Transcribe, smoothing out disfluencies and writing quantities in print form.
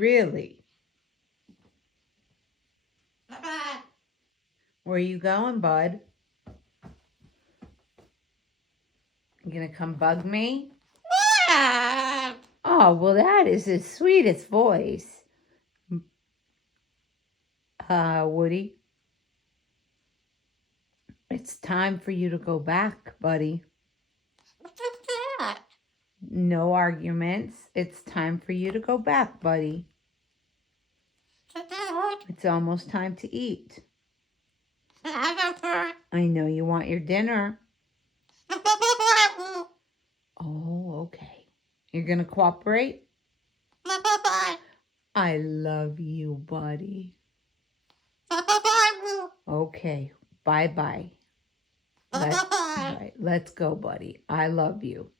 Really? Where are you going, bud? You gonna come bug me? Oh, well, that is his sweetest voice. Woody, it's time for you to go back, buddy. No arguments. It's time for you to go back, buddy. It's almost time to eat. I know you want your dinner. Oh, okay. You're gonna cooperate? I love you, buddy. Okay, bye-bye. Let's go, buddy. I love you.